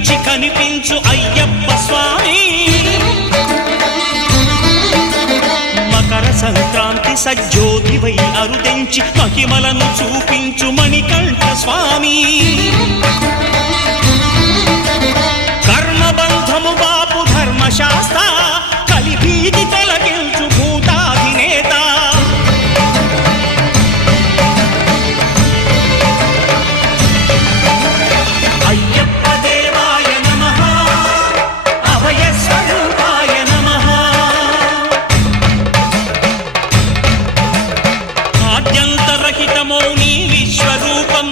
కనిపించి కనిపించు అయ్యప్ప స్వామి. మకర సంక్రాంతి సజ్జోతివై అరుదెంచి మహిమలను చూపించు మణికంఠ స్వామి. కర్మబంధము బాపు ధర్మశాస్త్ర కలిభీతి తొలగించు భూతాధినేత. అయ్యప్ప దేవాయ నమః, అభయ స్వరూపాయ నమః. ఆద్యంతరహితమౌ నీ విశ్వరూపం